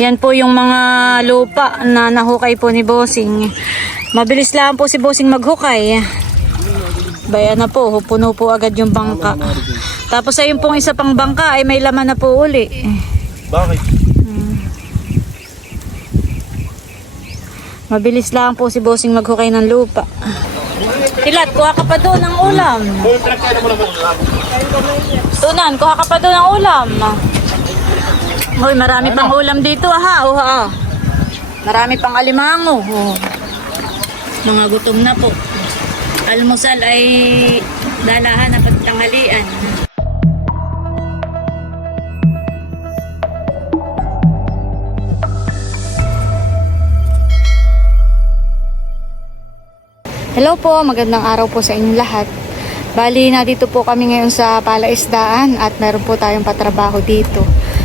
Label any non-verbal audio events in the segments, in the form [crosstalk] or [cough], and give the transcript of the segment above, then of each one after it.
Yan po yung mga lupa na nahukay po ni Bossing. Mabilis lang po si Bossing maghukay. Bayan na po, puno po agad yung bangka. Tapos ayun pong isa pang bangka ay may laman na po uli. Bakit? Mabilis lang po si Bossing maghukay ng lupa. Tilat, kuha ka pa doon ng ulam. Tunan, kuha ka pa doon ng ulam. Hoy, marami pang ulam dito ha. Oh, ha. Marami pang alimango. Oh. Mga gutom na po. Almusal ay dalahan at tanghalian. Hello po, magandang araw po sa inyong lahat. Bali na dito po kami ngayon sa Palaisdaan at meron po tayong patrabaho dito.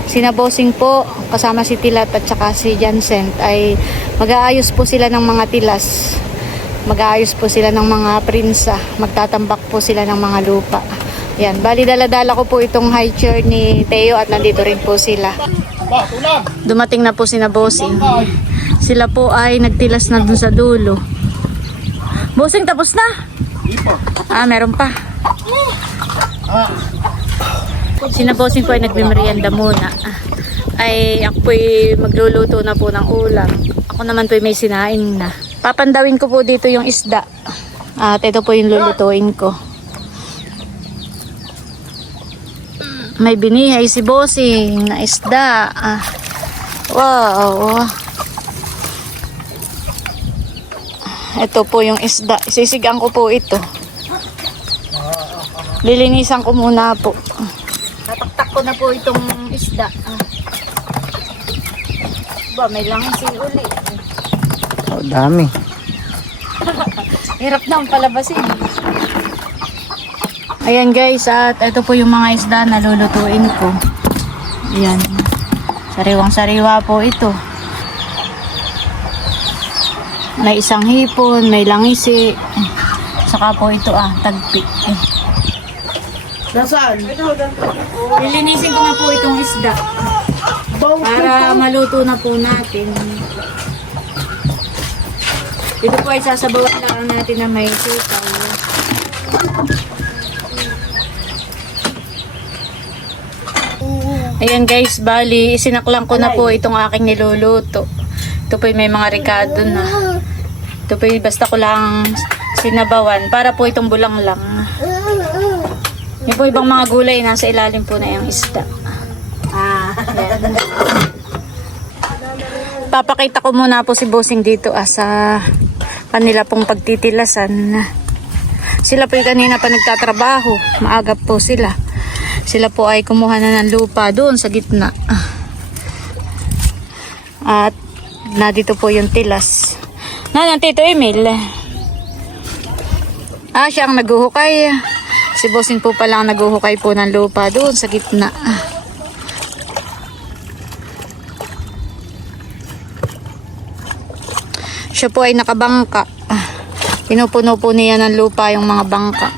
Sina Bossing po, kasama si Tilat at saka si Jansen ay mag-aayos po sila ng mga tilas. Mag-aayos po sila ng mga prinsa. Magtatambak po sila ng mga lupa. Yan, bali dala-dala ko po itong high chair ni Teo at nandito rin po sila. Dumating na po sina Bossing. Sila po ay nagtilas na dun sa dulo. Bossing, tapos na? Ah, meron pa. Sina Bossing po ay nagmimerienda muna. Ay, ako po ay magluluto na po ng ulam. Ako naman po ay may sinaing na. Papandawin ko po dito yung isda. At ito po yung lulutuin ko. May binihay si Bossing na isda. Ah, wow. Ito po yung isda. Sisigang ko po ito. Lilinisan ko muna po. Na po itong isda. Ah. Ba, may langis yung uli. Oh, dami. [laughs] Hirap na ang palabasin. Ayan guys, at ito po yung mga isda na lulutuin ko. Ayan. Sariwang sariwa po ito. May isang hipon, may langisi. Saka po ito ah, tagpi. Eh. Nasaan? Lilinisin ko na po itong isda. Para maluto na po natin. Ito po ay sasabawan lang natin na may sitaw. Ayan guys, bali, isinaklang ko na po itong aking niluluto. Ito po ay may mga ricado na. Ito po basta ko lang sinabawan para po itong bulang lang. Yung po ibang mga gulay, nasa ilalim po na yung isda. Ah. Papakita ko muna po si Bossing dito ah, sa kanila pong pagtitilasan. Sila po kanina pa nagtatrabaho. Maagap po sila. Sila po ay kumuha na ng lupa doon sa gitna. At na dito po yung tilas. Na, Tito Emil. Ah, siya ang naghuhukay. Si Bossing po pala ang naghuhukay po ng lupa doon sa gitna. Siya po ay nakabangka. Pinupuno po niya ng lupa yung mga bangka.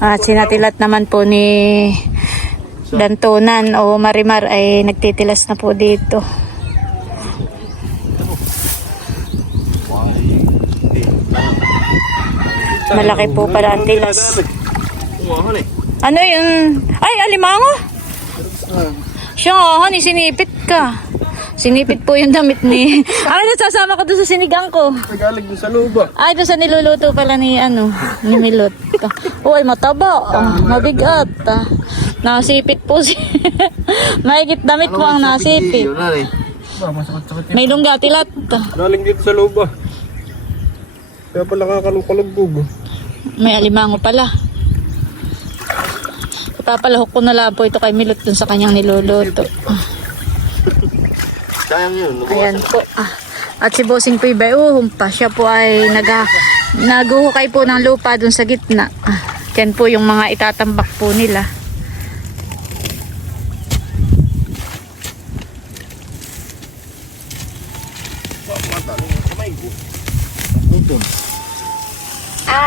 At sinatilat naman po ni Dantonan o Marimar ay nagtitilas na po dito. Malaki po pala ang tilas. Ano yun? Ay, alimango! Siya nga, honey, sinipit ka. Sinipit po yung damit ni... [laughs] Ay, nasasama ko doon sa sinigang ko. Nagalig din sa luba. Ay, doon sa niluluto pala ni, ano, ni Milot. Uy, mataba. Ah, mabigat. Ah. Nasipit po si... [laughs] Mahigit damit mo ang nasipit. May lunggatilat. Galing dito sa luba. Kaya pala kakalungkalagbog. May alimango pala. Ipapalahok ko na lang po ito kay Milot dun sa kanyang niluluto. Sayang yun. Ayan po. Ah. At si Bossing po iba, uhumpa. Siya po ay nag, naguhukay po ng lupa dun sa gitna. Ah. Yan po yung mga itatambak po nila.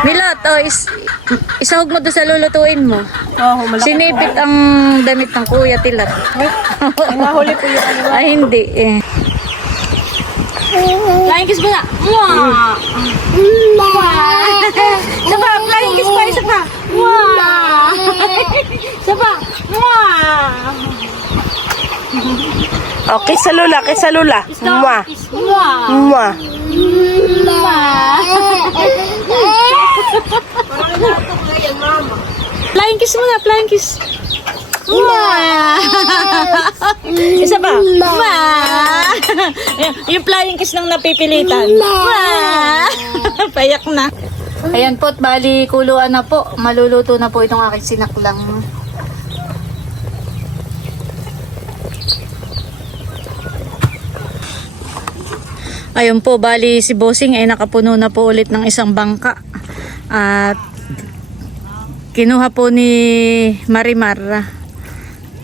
Milot, oh, is, isahog mo doon sa lulutuin mo. Oh, malaki. Sinipit ang damit ng kuya tilat. Ay, nahuli po yung ano. Ay, hindi eh. Flying kiss mo na. Mwah! Isa pa, flying kiss pa, isa pa. Mwah! Isa pa. Mwah! Okay, sa lula, kay sa lula. Mwah. Mwah! Mwah. Flying kiss mo na, flying kiss. Mwah! Isa pa. Mwah! yung flying kiss ng napipilitan. Mwah! [laughs] Payak na. Ayan po, bali kuluan na po. Maluluto na po itong aking sinaklang. Ayun po, bali si Bossing ay nakapuno na po ulit ng isang bangka. At kinuha po ni Marimar.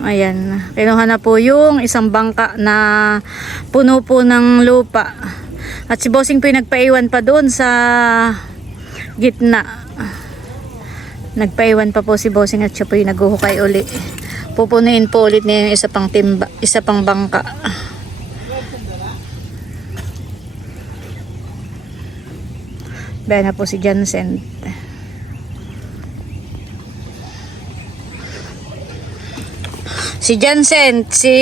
Ayan, kinuha na po yung isang bangka na puno po ng lupa. At si Bossing po yung nagpaiwan pa doon sa gitna. Nagpaiwan pa po si Bossing at siya po yung naghuhukay uli. Pupunuin po ulit niya yung isa pang timba, isa pang bangka. Bayan na po si Jansen. Si Jansen, si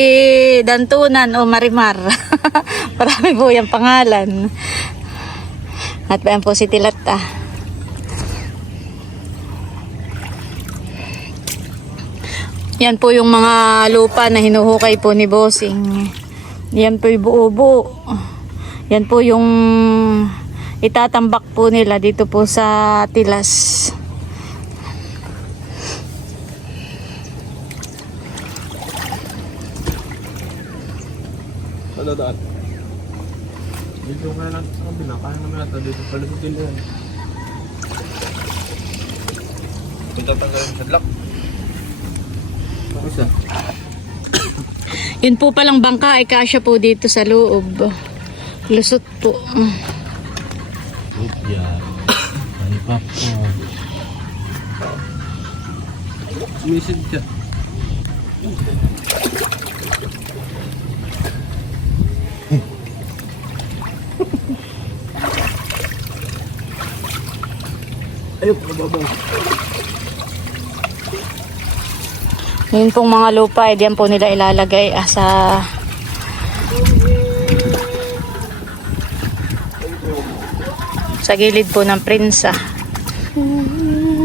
Dantunan o Marimar. [laughs] Marami po yung pangalan. At bayan po si Tilata. Yan po yung mga lupa na hinuhukay po ni Bossing. Yan po yung buo-buo. Yan po yung itatambak po nila dito po sa Tilas. Ano daan? Dito kaya natin sa kabila. Kaya naman natin dito palutin na yan. Ito tanggalin sa lock. Isa. Yun po palang bangka ay kasya po dito sa loob. Lusot po. Yan. Ano pa po? Sumisid ka. Ayun, mababaw. Yun pong mga lupa, eh, diyan po nila ilalagay ah, sa sa gilid po ng prinsa.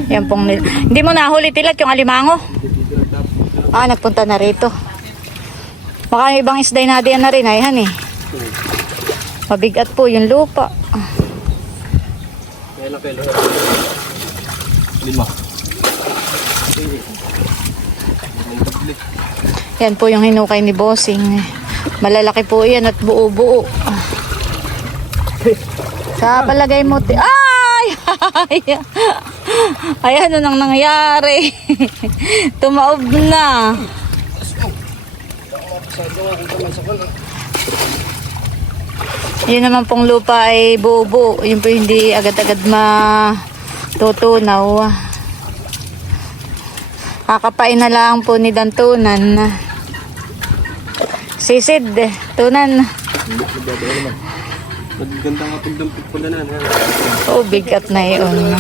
Yan pong nil- Hindi mo nahuli tilat yung alimango? Ah, nagpunta na rito. Baka yung ibang isday na diyan na rin, ayhan eh. Mabigat po yung lupa. Kailan kailan? Lima. Yan po yung hinukay ni Bossing. Malalaki po yan at buo-buo. Sa palagay mo, ay! [laughs] Ay, ano nang nangyari? [laughs] Tumaob na. Yun naman pong lupa ay buo-buo. Yun po hindi agad-agad matutunaw. Kakapain na lang po ni Dantunan. Sisid, tunan. Magaganda nga pagdampit pala na. ha? Oh, bigat na yun.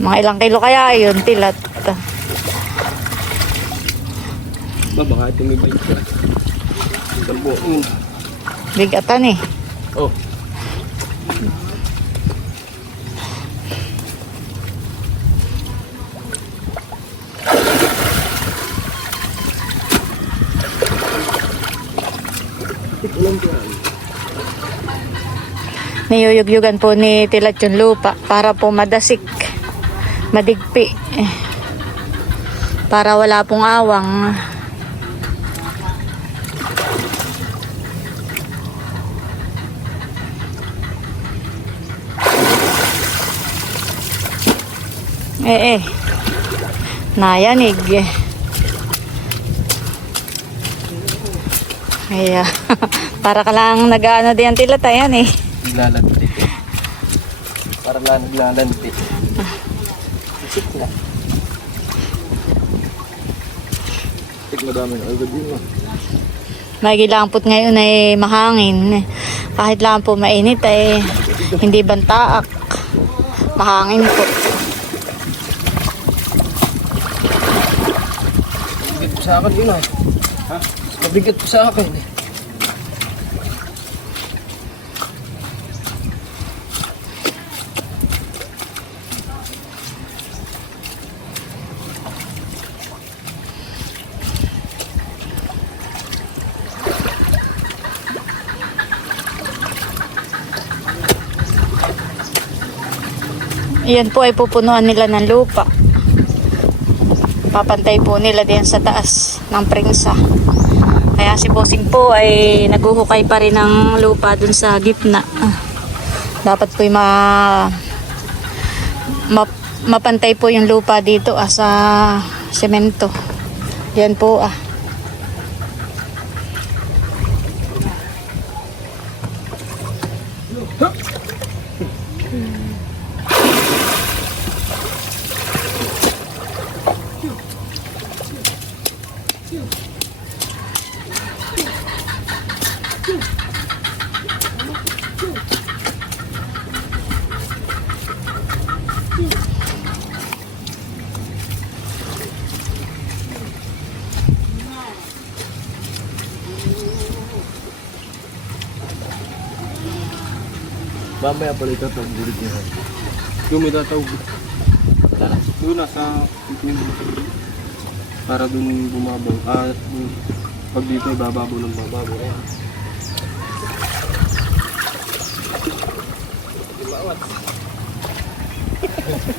Mga ilang kilo kaya yun, tilat. Ba, baka ito may bait ka. Dambo. Bigatan eh. Oh. Niyuyugyugan po ni Tilat yung lupa para po madasik, madigpi. Para wala pong awang. Eh eh. Nayanig eh. Kaya, [laughs] para ka lang nag-ano diyan tilat ayan eh. Ilalat dito. Para lang naglalandi. Isip na. Tig madami na agad yun ah. Magilampot ngayon ay mahangin. Kahit lang po mainit ay hindi bantaak. Mahangin po. Mabigat po sa akin yun ah. Ha? Mabigat po sa akin eh. Yan po ay pupunuan nila ng lupa. Papantay po nila din sa taas ng pringsa. Kaya si Bossing po ay naguhukay pa rin ng lupa dun sa gitna. Dapat po ma, ma mapantay po yung lupa dito ah, sa semento. Yan po ah. Mamaya pala ito ang bulit niya. Yung may tatawag. Doon na sa para doon bumabaw. Ah, yung- pag dito ay bababaw ng bababaw. Ayan.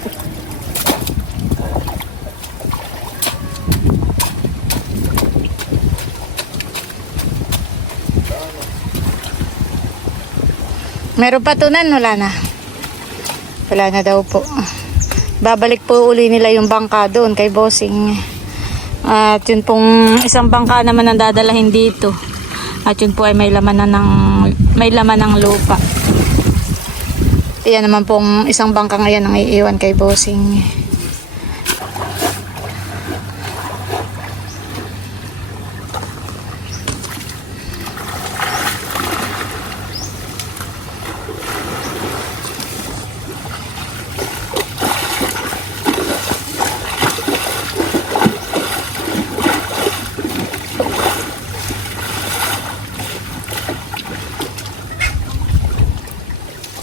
[laughs] Meron pa tunan, wala na. Wala na daw po. Babalik po uli nila yung bangka doon kay Bossing. At yun pong isang bangka naman ang dadalahin dito. At yun po ay may laman na ng, may laman ng lupa. Iyan naman pong isang bangka ngayon ang iiwan kay Bossing.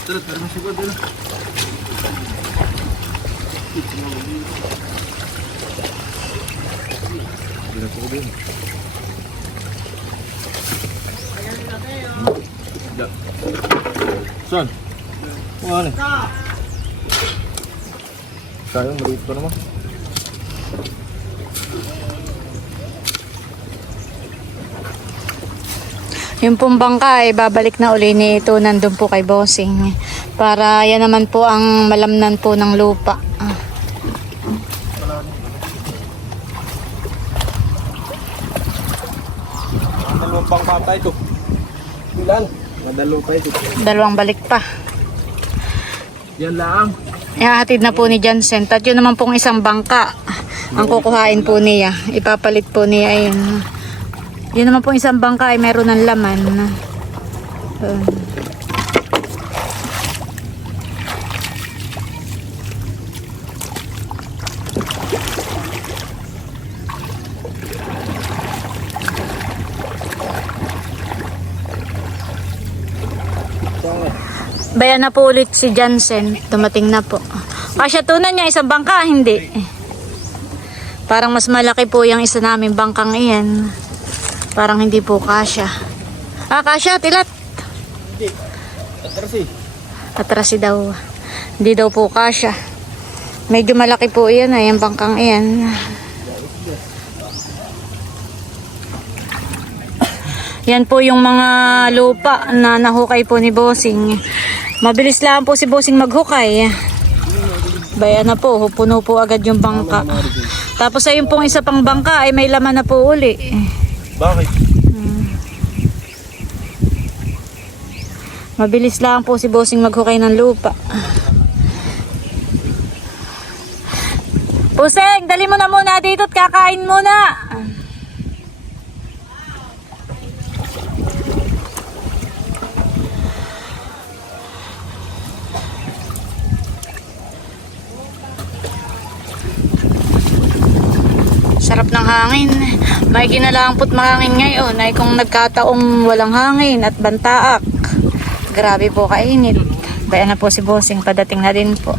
Tara, tara, masugod doon. Da. Saan? Kung ano? Sayang, maliit pa Yung pong bangka ay babalik na uli ni ito nandun po kay Bossing. Para yan naman po ang malamnan po ng lupa. Ah. Dalawang pang pata ito. Ilan? Madalo pa ito. Dalawang balik pa. Yan lang. Ihahatid na po ni Jansen. At yun naman pong isang bangka. Ang kukuhain po niya. Ipapalit po niya ayun. Yun naman pong isang bangka ay meron ng laman. Bayan na po ulit si Jansen. Dumating na po. Kasya tunan niya isang bangka, hindi. Parang mas malaki po yung isa namin bangkang iyan. Parang hindi po kasya. Ah, kasya, tilat. Atrasi. Atrasi daw. Hindi daw po kasya. Medyo malaki po iyan ay yung bangkang iyan. Yan po yung mga lupa na nahukay po ni Bossing. Mabilis lang po si Bossing maghukay. Bayan na po, puno po agad yung bangka. Tapos ayun pong isa pang bangka ay may laman na po uli. Bakit? Hmm. Mabilis lang po si Bossing maghukay ng lupa. Puseng, dali mo na muna dito at kakain muna. Sarap ng hangin. May kinalampot mahangin ngayon ay kung nagkataong walang hangin at bantaak. Grabe po kainit. Baya na po si Bossing, padating na din po.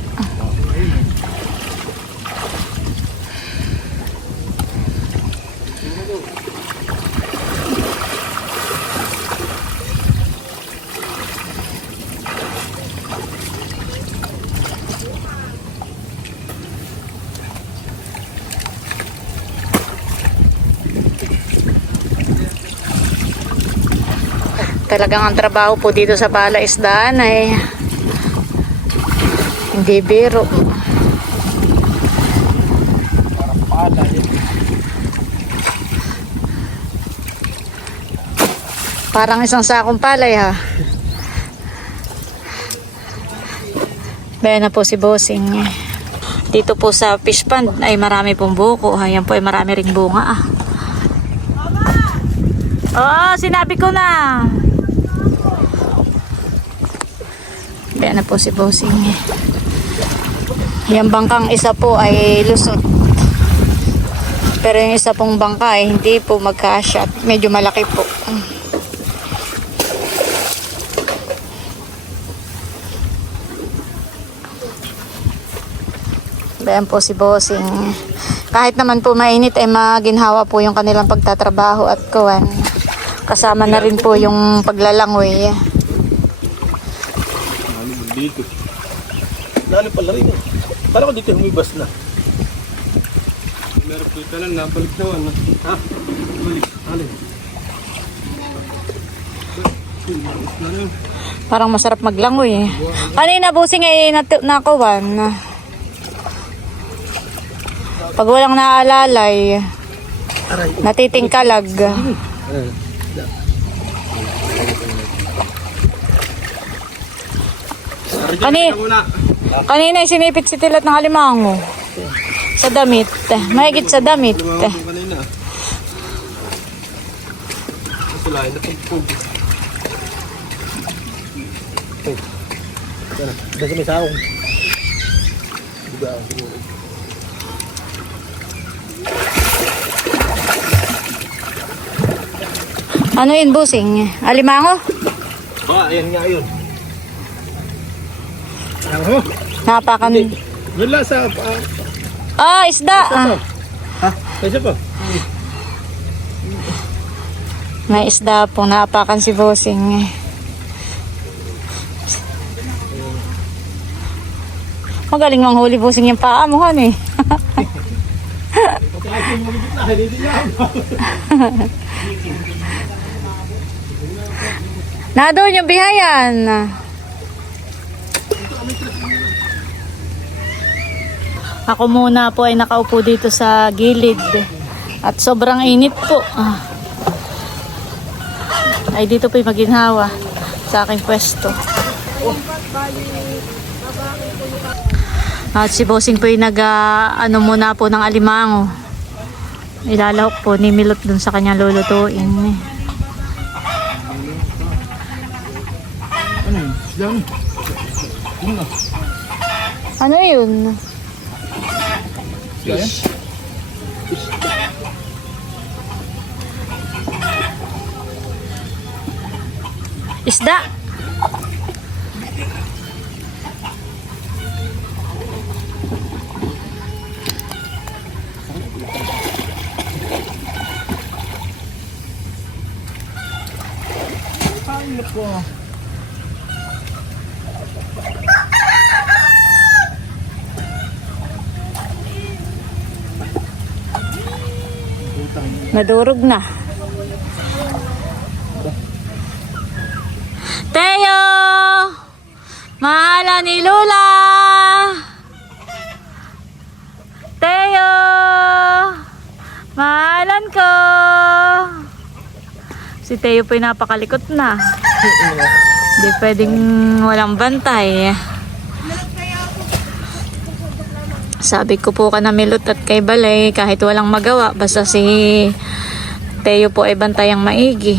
Talagang ang trabaho po dito sa palaisdaan ay hindi biro. Parang isang sakong palay ha. Bayan na po si Bossing. Dito po sa fish pond ay marami pong buko. Ayan po ay marami ring bunga ah. Oo, sinabi ko na. Bayan na po si Bossing. Yung bangkang isa po ay lusot. Pero yung isa pong bangka ay hindi po magka-shot. Medyo malaki po. Bayan po si Bossing. Kahit naman po mainit ay maginhawa po yung kanilang pagtatrabaho at kuwan. Kasama na rin po yung paglalangoy. Dito? Lalo pala rin eh. Kala ko dito humibas na. Meron dito lang, nabalik na ano. Ha? Balik. Alin? Parang masarap maglangoy. Kanina Bossing ay nat- nakuwan. Pag walang naalalay, natitingkalag. Kani, kanina sinipit si Tilat ng alimango. Sa damit. Mahigit sa damit. Lahat na pagpug. Dasa may saong. Diba? siguro. Ano yun, Busing? Alimango? Ah, ayan nga yun. Ano? Napakan. Lang sa... ah, Ah, isda. Ah, Ha? Kasi pa? may isda po. Napakan si Busing. Magaling manghuli Busing yung paa mo, han eh. [laughs] Na doon yung bihayan. Ako muna po ay nakaupo dito sa gilid. At sobrang init po. Ah. Ay dito po yung maginhawa sa aking pwesto. At si Bossing po yung nag ah, ano muna po ng alimango. Ilalahok po ni Milot dun sa kanyang lulutuin. Ano yun? Islam? Yun. Ano yun? Fish. Isda. Po? Nadurog na. Teo! Mahala ni Lula! Teo! Mahalan ko! Si Teo po'y napakalikot na. Hindi pwedeng walang bantay. Sabi ko po ka na Milot at kay Balay kahit walang magawa basta si Teo po ay bantayang maigi.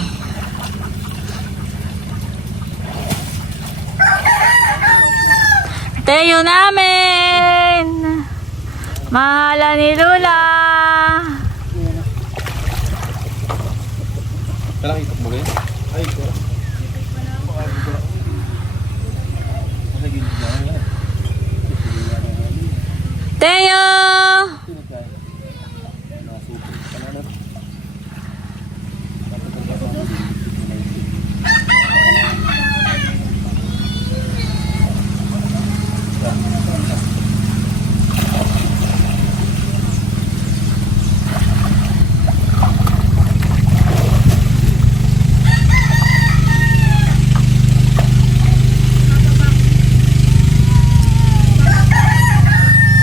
Teo namin! Mahala ni Lula! Kailangan ikot mo rin? Ay, ito. Teo!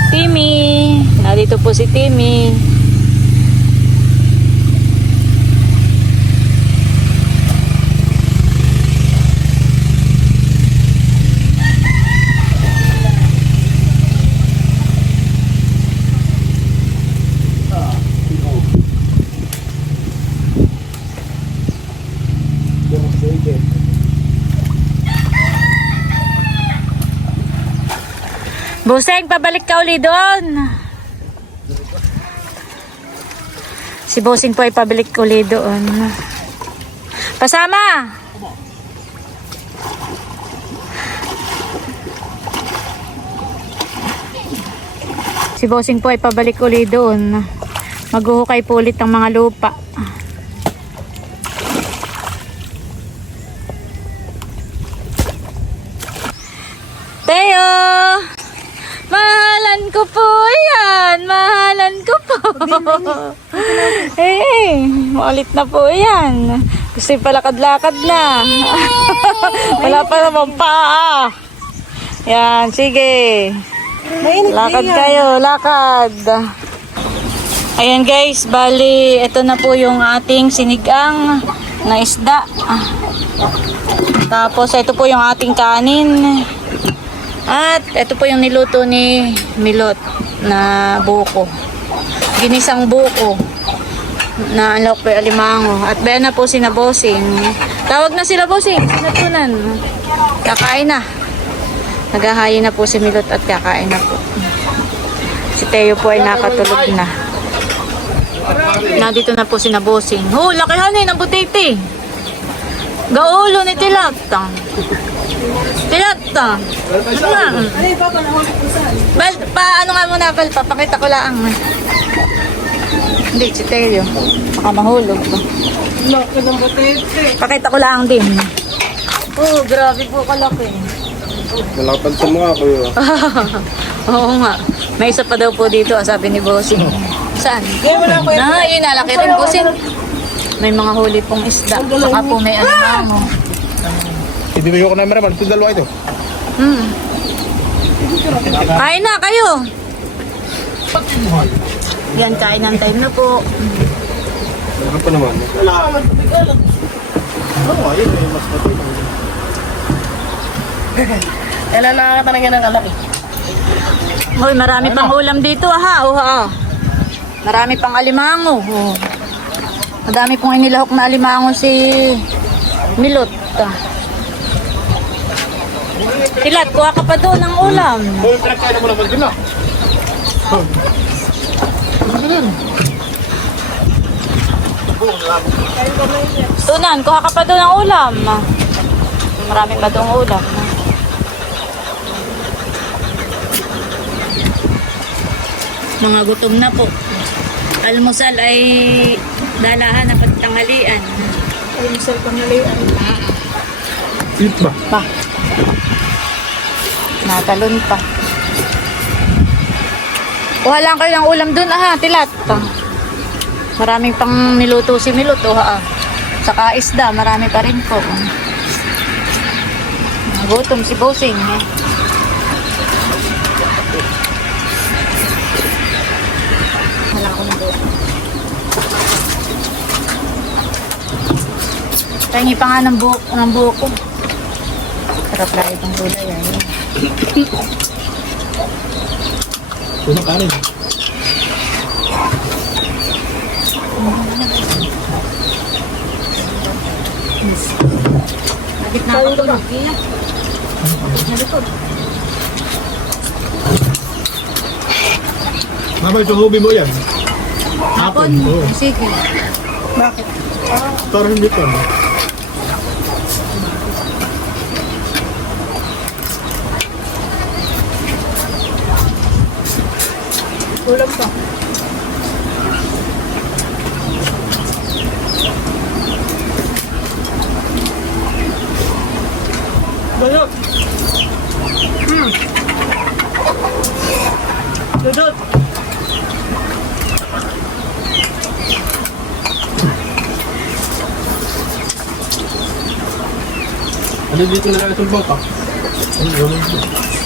Timmy! Nandito po si Timmy. Buseng, pabalik ka uli doon. Si Busing po ay pabalik uli doon. Pasama! Si Bossing po ay pabalik uli doon. Maghuhukay po ulit ng mga lupa. [laughs] eh, maulit na po yan. Gusto yung palakad-lakad na. [laughs] Wala pa naman pa. Yan, sige. Lakad kayo, lakad. Ayan guys, bali, ito na po yung ating sinigang na isda. Tapos, ito po yung ating kanin. At ito po yung niluto ni Milot na buko. Ginisang buko na alok po alimango. At bayan na po si na bossing. Tawag na sila bossing. Natunan. Kakain na. Naghahayin na po si Milot at kakain na po. Si Teo po ay nakatulog na. Nandito na po si na bossing. Oh, lakihan eh ng butiti. Gaulo ni Tilatang. Tilata. Ano nga? Bal, pa, ano nga muna, Bal, papakita ko lang. Hindi, si Teo. Baka mahulog. Pakita ko lang din. Oh, grabe po kalaki. Malapad sa mga ako yun. Oo nga. May isa pa daw po dito, sabi ni Bossing. Saan? Ah, yun, nalaki rin po sin. May mga huli pong isda. Saka po may alimango. Ibibigay ko na meron. Ito dalawa ito. Hmm. Kain na kayo. Yan, kain ng time na po. Ano pa naman? Kailan nakakata na ng kalaki? Hoy, marami pang ulam dito ha. Oh, ha. Marami pang alimango. Oh. Madami pong inilahok na alimango si Milot. Ah. Tilat, kuha ka pa doon ng ulam. Hoy, pinagkain mo naman din na. Tunan, kuha ka pa doon ng ulam. Marami pa doon ulam. Mga gutom na po. Almusal ay dalahan na pagtanghalian. Almusal pangalian. Eat ba? Natalon pa. Kuha lang kayo ng ulam dun, ah, tilat. Maraming pang niluto si Milot, oh, ah. Saka isda, marami pa rin po. Gutom si Bosing, eh. Pahingi pa nga ng buko, ng buko. Sarap lang itong gulay, ay. Puno kanin. Gitna ko to. Kaya. Mama, ito hobby mo yan. Hapon. Oo. Sige. Parang hindi pa. Kulang pa. Balot. Hmm. Dudot. Ano dito na lang itong bangka? Ano yun?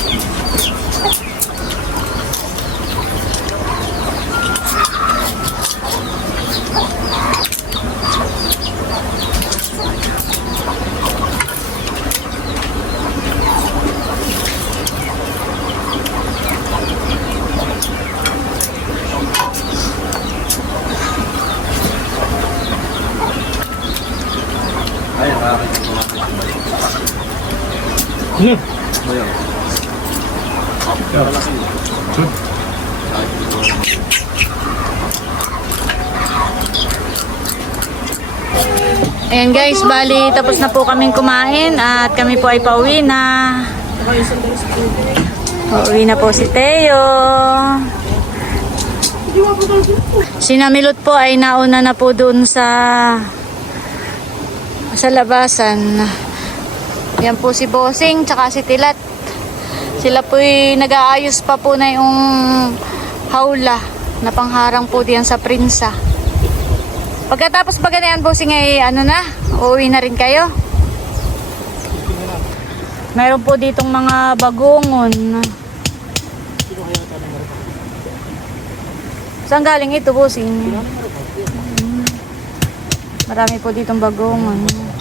Ayan guys, bali tapos na po kaming kumain at kami po ay pauwi na. Pauwi na po si Teo. Si Namilot po ay nauna na po doon sa sa labasan. Yan po si Bossing tsaka si Tilat. Sila po nag-aayos pa po na yung hawla na pangharang po diyan sa Prinsa. Pagkatapos pa ganyan, bossing ay ano na, uuwi na rin kayo. Meron po ditong mga bagungon. Saan galing ito, bossing? Marami po ditong bagungon.